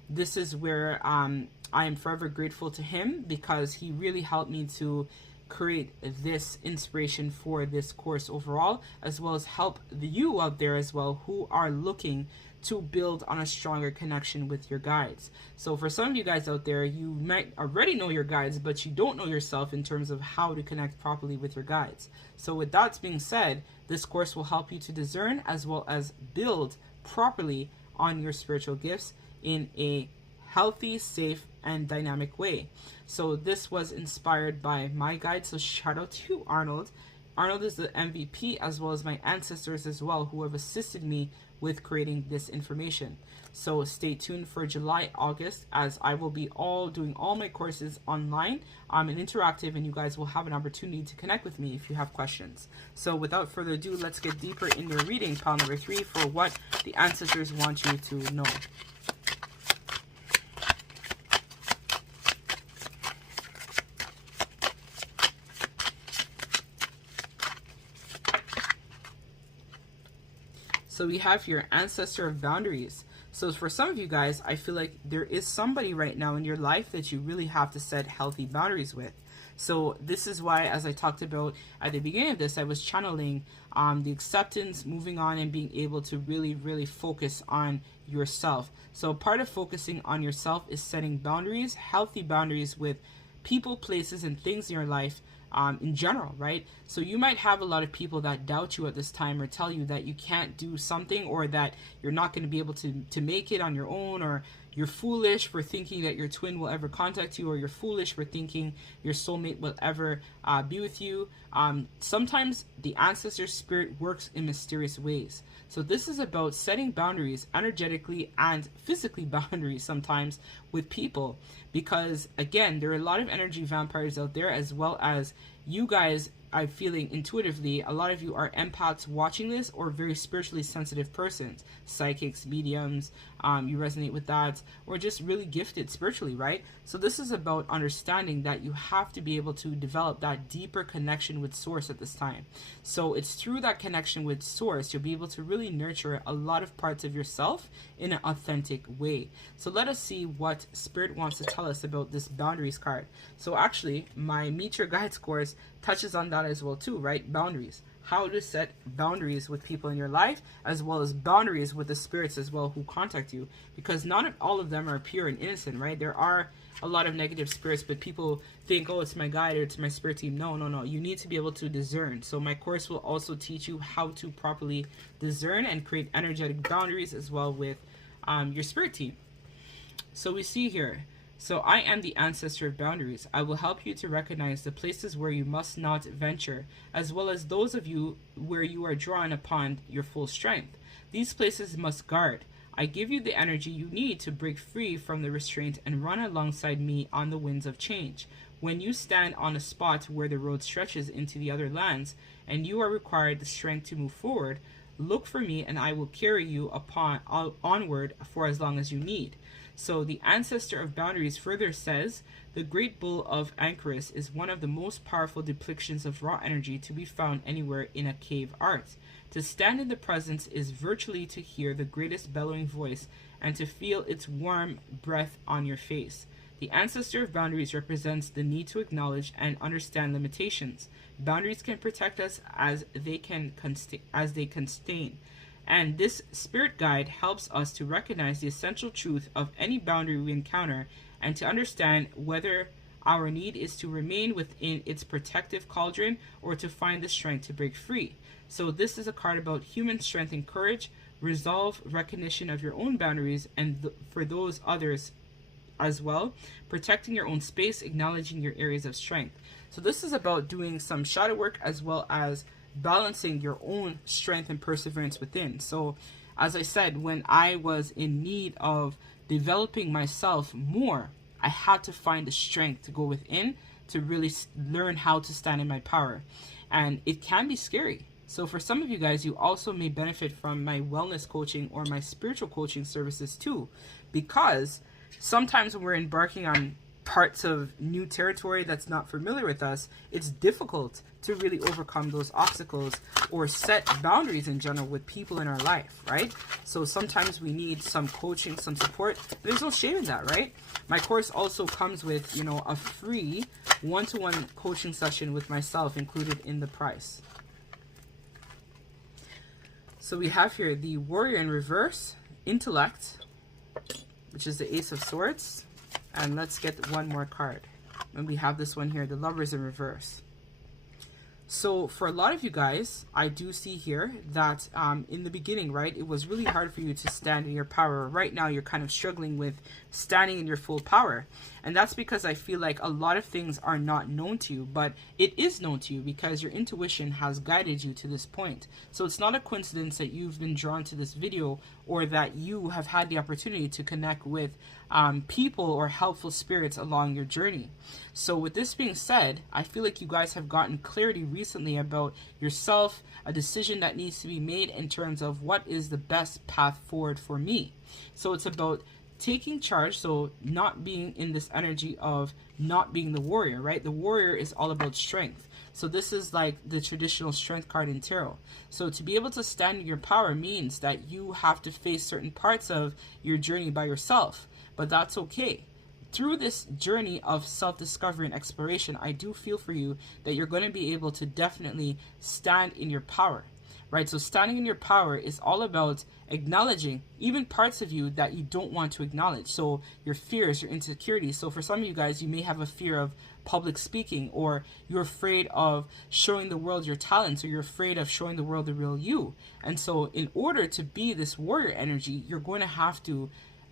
this is where I am forever grateful to him, because he really helped me to create this inspiration for this course overall, as well as help you out there as well who are looking to build on a stronger connection with your guides. So for some of you guys out there, you might already know your guides, but you don't know yourself in terms of how to connect properly with your guides. So with that being said, this course will help you to discern as well as build properly on your spiritual gifts in a healthy, safe, and dynamic way. So this was inspired by my guide, so shout out to Arnold. Arnold is the MVP, as well as my ancestors as well, who have assisted me with creating this information. So stay tuned for July, August, as I will be doing all my courses online and interactive, and you guys will have an opportunity to connect with me if you have questions. So without further ado, let's get deeper in your reading, pile number 3, for what the ancestors want you to know. So we have your ancestor of boundaries. So for some of you guys, I feel like there is somebody right now in your life that you really have to set healthy boundaries with. So this is why, as I talked about at the beginning of this, I was channeling the acceptance, moving on, and being able to really focus on yourself. So part of focusing on yourself is setting boundaries, healthy boundaries with people, places, and things in your life in general, right? So you might have a lot of people that doubt you at this time or tell you that you can't do something, or that you're not going to be able to make it on your own, or you're foolish for thinking that your twin will ever contact you, or you're foolish for thinking your soulmate will ever be with you. Sometimes the ancestor spirit works in mysterious ways. So this is about setting boundaries, energetically and physically boundaries sometimes with people, because again, there are a lot of energy vampires out there, as well as you guys. I'm feeling intuitively, a lot of you are empaths watching this, or very spiritually sensitive persons, psychics, mediums, you resonate with that, or just really gifted spiritually, right? So this is about understanding that you have to be able to develop that deeper connection with source at this time. So it's through that connection with source you'll be able to really nurture a lot of parts of yourself in an authentic way. So let us see what spirit wants to tell us about this boundaries card. So actually, my Meet Your Guides course touches on that as well too, right? Boundaries. How to set boundaries with people in your life, as well as boundaries with the spirits as well who contact you, because not all of them are pure and innocent, right? There are a lot of negative spirits, but people think, oh, it's my guide or it's my spirit team. No. You need to be able to discern. So my course will also teach you how to properly discern and create energetic boundaries as well with your spirit team. So we see here, so I am the ancestor of boundaries. I will help you to recognize the places where you must not venture, as well as those of you where you are drawn upon your full strength. These places must guard. I give you the energy you need to break free from the restraint and run alongside me on the winds of change. When you stand on a spot where the road stretches into the other lands, and you are required the strength to move forward, look for me and I will carry you onward for as long as you need. So the ancestor of boundaries further says, the great bull of Anchorus is one of the most powerful depictions of raw energy to be found anywhere in a cave art. To stand in the presence is virtually to hear the greatest bellowing voice and to feel its warm breath on your face. The ancestor of boundaries represents the need to acknowledge and understand limitations. Boundaries can protect us as they constrain. And this spirit guide helps us to recognize the essential truth of any boundary we encounter and to understand whether our need is to remain within its protective cauldron or to find the strength to break free. So this is a card about human strength and courage, resolve, recognition of your own boundaries and for those others as well, protecting your own space, acknowledging your areas of strength. So this is about doing some shadow work as well as balancing your own strength and perseverance within. So as I said, when I was in need of developing myself more, I had to find the strength to go within to really learn how to stand in my power. And it can be scary. So for some of you guys, you also may benefit from my wellness coaching or my spiritual coaching services too, because sometimes when we're embarking on parts of new territory that's not familiar with us, it's difficult to really overcome those obstacles or set boundaries in general with people in our life, right? So sometimes we need some coaching, some support. There's no shame in that, right? My course also comes with, you know, a free one-to-one coaching session with myself included in the price. So we have here the Warrior in reverse, Intellect, which is the Ace of Swords. And let's get one more card. And we have this one here, the Lovers in reverse. So for a lot of you guys, I do see here that in the beginning, right, it was really hard for you to stand in your power. Right now, you're kind of struggling with standing in your full power. And that's because I feel like a lot of things are not known to you, but it is known to you because your intuition has guided you to this point. So it's not a coincidence that you've been drawn to this video or that you have had the opportunity to connect with people or helpful spirits along your journey. So with this being said, I feel like you guys have gotten clarity recently about yourself, a decision that needs to be made in terms of what is the best path forward for me. So it's about taking charge, so not being in this energy of not being the warrior, right? The warrior is all about strength. So this is like the traditional strength card in tarot. So to be able to stand in your power means that you have to face certain parts of your journey by yourself, but that's okay. Through this journey of self-discovery and exploration, I do feel for you that you're going to be able to definitely stand in your power. right? So standing in your power is all about acknowledging even parts of you that you don't want to acknowledge. So your fears, your insecurities. So for some of you guys, you may have a fear of public speaking, or you're afraid of showing the world your talents, or you're afraid of showing the world the real you. And so in order to be this warrior energy, you're going to have to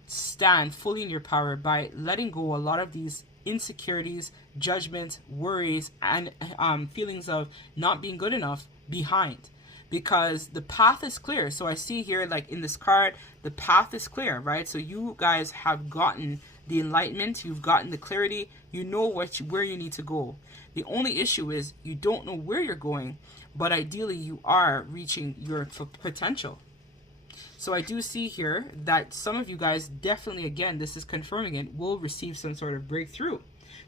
stand fully in your power by letting go a lot of these insecurities, judgments, worries, and feelings of not being good enough behind, because the path is clear. So I see here, like in this card, the path is clear, right? So you guys have gotten the enlightenment, you've gotten the clarity, you know where you need to go. The only issue is you don't know where you're going, but ideally you are reaching your potential. So I do see here that some of you guys definitely, again, this is confirming it, will receive some sort of breakthrough.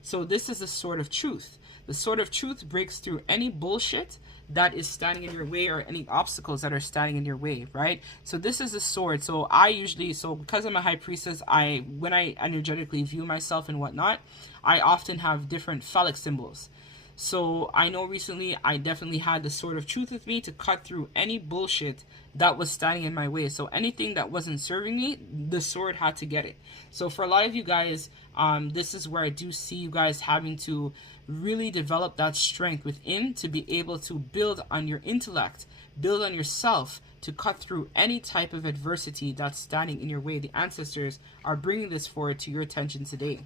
So this is the sword of truth. The sword of truth breaks through any bullshit that is standing in your way, or any obstacles that are standing in your way, right? So this is a sword. So I usually, so because I'm a high priestess, when I energetically view myself and whatnot, I often have different phallic symbols. So I know recently I definitely had the sword of truth with me to cut through any bullshit that was standing in my way. So anything that wasn't serving me, the sword had to get it. So for a lot of you guys, this is where I do see you guys having to really develop that strength within to be able to build on your intellect, build on yourself, to cut through any type of adversity that's standing in your way. The ancestors are bringing this forward to your attention today.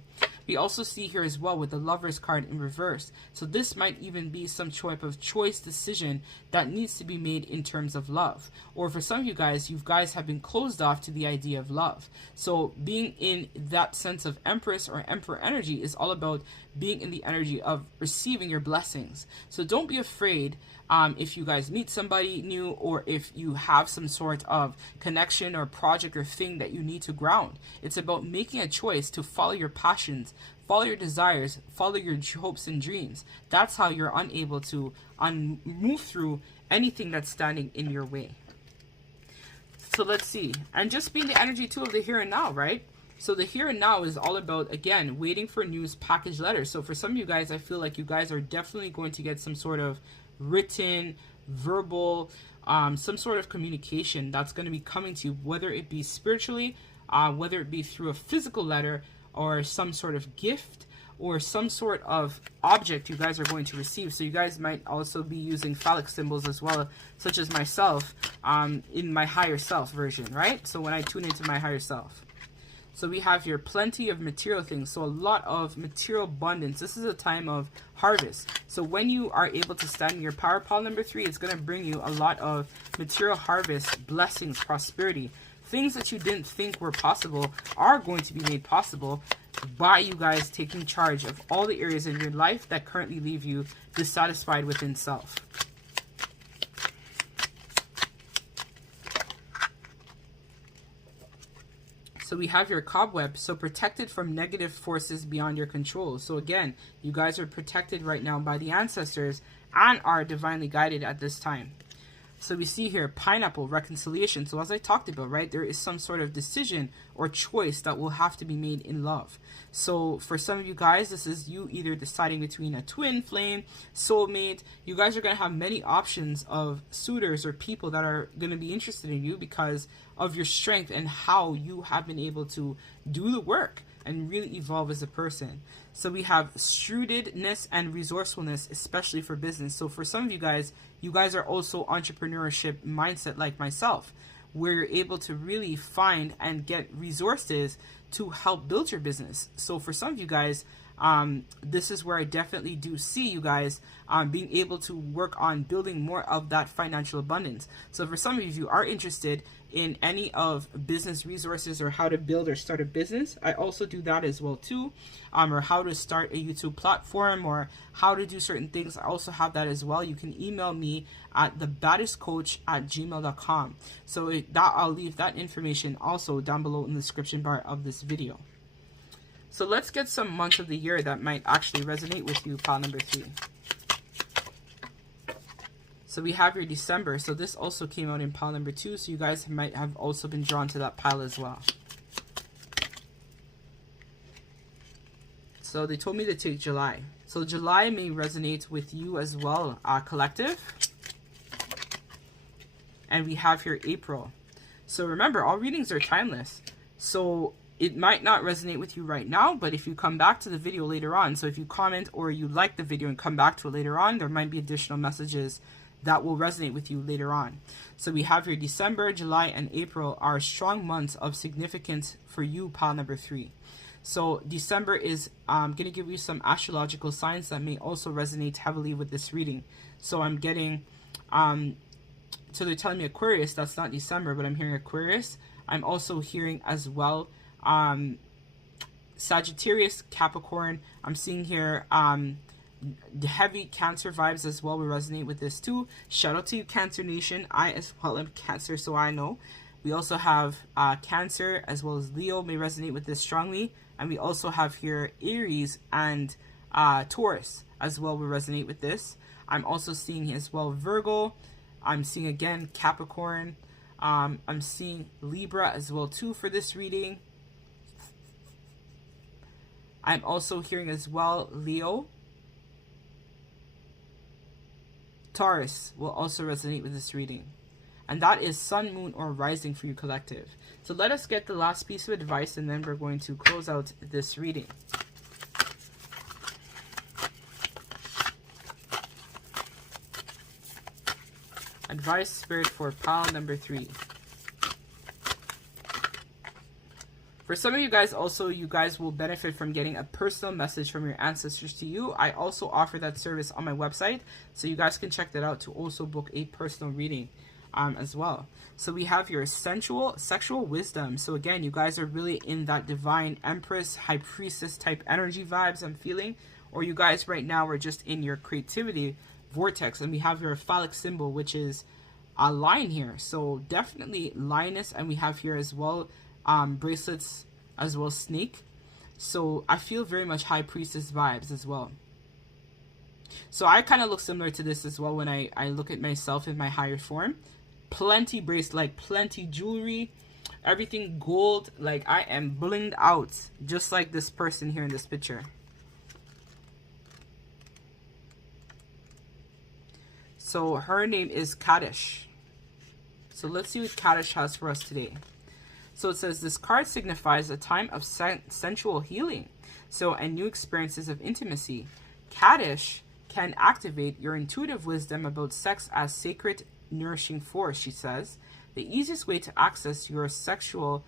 We also see here as well with the Lovers card in reverse. So this might even be some type of choice decision that needs to be made in terms of love. Or for some of you guys have been closed off to the idea of love. So being in that sense of Empress or Emperor energy is all about being in the energy of receiving your blessings. So don't be afraid if you guys meet somebody new, or if you have some sort of connection or project or thing that you need to ground. It's about making a choice to follow your passions, follow your desires, follow your hopes and dreams. That's how you're unable to move through anything that's standing in your way. So let's see. And just being the energy too of the here and now, right? So the here and now is all about, again, waiting for news, package letters. So for some of you guys, I feel like you guys are definitely going to get some sort of written, verbal, some sort of communication that's going to be coming to you, whether it be spiritually, whether it be through a physical letter, or some sort of gift, or some sort of object you guys are going to receive. So you guys might also be using phallic symbols as well, such as myself, in my higher self version, right? So when I tune into my higher self. So we have here plenty of material things. So a lot of material abundance. This is a time of harvest. So when you are able to stand in your power pile number 3, it's going to bring you a lot of material harvest, blessings, prosperity. Things that you didn't think were possible are going to be made possible by you guys taking charge of all the areas in your life that currently leave you dissatisfied within self. So we have your cobweb, so protected from negative forces beyond your control. So again, you guys are protected right now by the ancestors and are divinely guided at this time. So we see here pineapple, reconciliation. So as I talked about, right, there is some sort of decision or choice that will have to be made in love. So for some of you guys, this is you either deciding between a twin flame, soulmate. You guys are going to have many options of suitors or people that are going to be interested in you because of your strength and how you have been able to do the work and really evolve as a person. So we have shrewdness and resourcefulness, especially for business. So for some of you guys are also entrepreneurship mindset like myself, where you're able to really find and get resources to help build your business. So for some of you guys, this is where I definitely do see you guys being able to work on building more of that financial abundance. So for some of you, if you are interested in any of business resources or how to build or start a business, I also do that as well too, or how to start a YouTube platform or how to do certain things. I also have that as well. You can email me at thebaddestcoach@gmail.com. So I'll leave that information also down below in the description bar of this video. So let's get some months of the year that might actually resonate with you, pile number 3. So we have your December. So this also came out in pile number 2. So you guys might have also been drawn to that pile as well. So they told me to take July. So July may resonate with you as well, collective. and we have here April. So remember, all readings are timeless. So it might not resonate with you right now, but if you come back to the video later on, so if you comment or you like the video and come back to it later on, there might be additional messages that will resonate with you later on. So we have here December, July, and April are strong months of significance for you, pile number 3. So December is going to give you some astrological signs that may also resonate heavily with this reading. So I'm getting, so they're telling me Aquarius, that's not December, but I'm hearing Aquarius. I'm also hearing as well Sagittarius, Capricorn. I'm seeing here the heavy Cancer vibes as well will resonate with this too. Shout out to you, Cancer Nation. I as well am Cancer, so I know. We also have Cancer as well as Leo may resonate with this strongly. And we also have here Aries and Taurus as well will resonate with this. I'm also seeing as well Virgo. I'm seeing again Capricorn. I'm seeing Libra as well too for this reading. I'm also hearing as well Leo. Taurus will also resonate with this reading. And that is Sun, Moon, or Rising for you, collective. So let us get the last piece of advice, and then we're going to close out this reading. Advice, Spirit, for pile number 3. For some of you guys also, you guys will benefit from getting a personal message from your ancestors to you. I also offer that service on my website, so you guys can check that out to also book a personal reading as well. So we have your sexual wisdom. So again, you guys are really in that divine empress, high priestess type energy vibes I'm feeling. Or you guys right now are just in your creativity vortex. And we have your phallic symbol, which is a lion here. So definitely lioness. And we have here as well bracelets as well snake. So I feel very much high priestess vibes as well. So I kind of look similar to this as well when I look at myself in my higher form. Plenty bracelet, like plenty jewelry, everything gold. Like I am blinged out, just like this person here in this picture. So her name is Kaddish. So let's see what Kaddish has for us today. So it says this card signifies a time of sensual healing, so and new experiences of intimacy. Kaddish can activate your intuitive wisdom about sex as sacred, nourishing force, she says. The easiest way to access your spiritual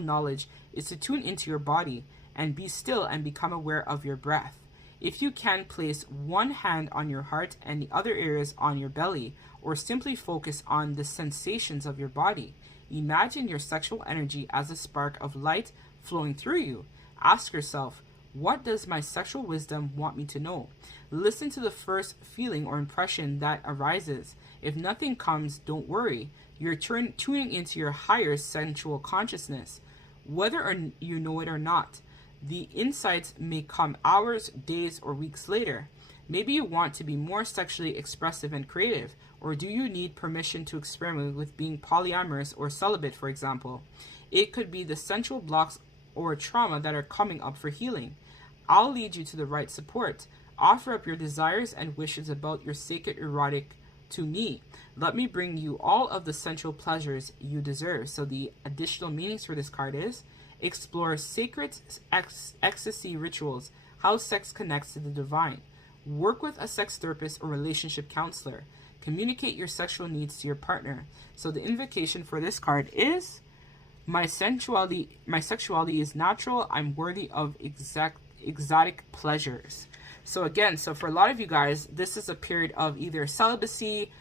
knowledge is to tune into your body and be still and become aware of your breath. If you can, place one hand on your heart and the other areas on your belly, or simply focus on the sensations of your body. Imagine your sexual energy as a spark of light flowing through you. Ask yourself, what does my sexual wisdom want me to know? Listen to the first feeling or impression that arises. If nothing comes, don't worry. You're tuning into your higher sensual consciousness. Whether you know it or not, the insights may come hours, days, or weeks later. Maybe you want to be more sexually expressive and creative, or do you need permission to experiment with being polyamorous or celibate, for example? It could be the sensual blocks or trauma that are coming up for healing. I'll lead you to the right support. Offer up your desires and wishes about your sacred erotic to me. Let me bring you all of the sensual pleasures you deserve. So the additional meanings for this card is: explore sacred ecstasy rituals, how sex connects to the divine. Work with a sex therapist or relationship counselor. Communicate your sexual needs to your partner. So the invocation for this card is: my sexuality is natural. I'm worthy of exotic pleasures. So again, so for a lot of you guys, this is a period of either celibacy,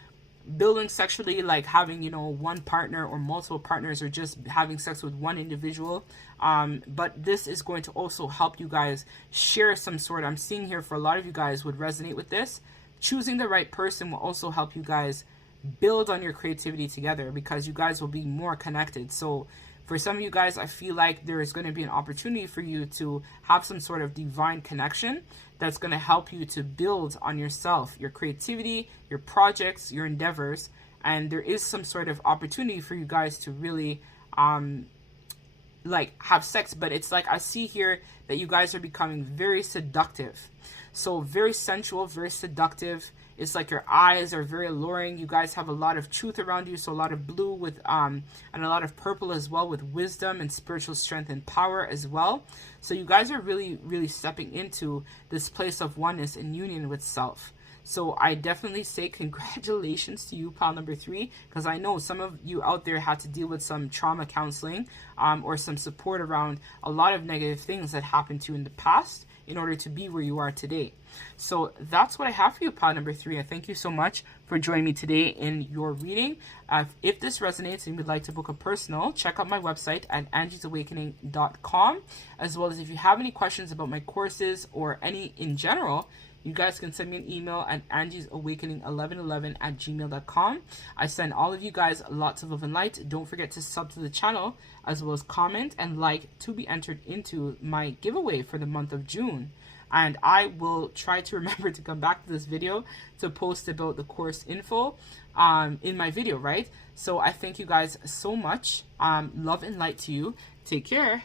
building sexually, like having, you know, one partner or multiple partners, or just having sex with one individual. But this is going to also help you guys share some sort. I'm seeing here for a lot of you guys would resonate with this. Choosing the right person will also help you guys build on your creativity together, because you guys will be more connected. So for some of you guys, I feel like there is going to be an opportunity for you to have some sort of divine connection that's going to help you to build on yourself, your creativity, your projects, your endeavors. And there is some sort of opportunity for you guys to really like have sex. But it's like I see here that you guys are becoming very seductive. So very sensual, very seductive. It's like your eyes are very alluring. You guys have a lot of truth around you, so a lot of blue with and a lot of purple as well, with wisdom and spiritual strength and power as well. So you guys are really stepping into this place of oneness and union with self. So I definitely say congratulations to you, pile number 3, because I know some of you out there had to deal with some trauma counseling or some support around a lot of negative things that happened to you in the past in order to be where you are today. So that's what I have for you, pile number 3. I thank you so much for joining me today in your reading. If this resonates and you would like to book a personal, check out my website at angiesawakening.com, as well as if you have any questions about my courses or any in general, you guys can send me an email at angiesawakening1111@gmail.com. I send all of you guys lots of love and light. Don't forget to sub to the channel, as well as comment and like to be entered into my giveaway for the month of June. And I will try to remember to come back to this video to post about the course info in my video, right? So I thank you guys so much. Love and light to you. Take care.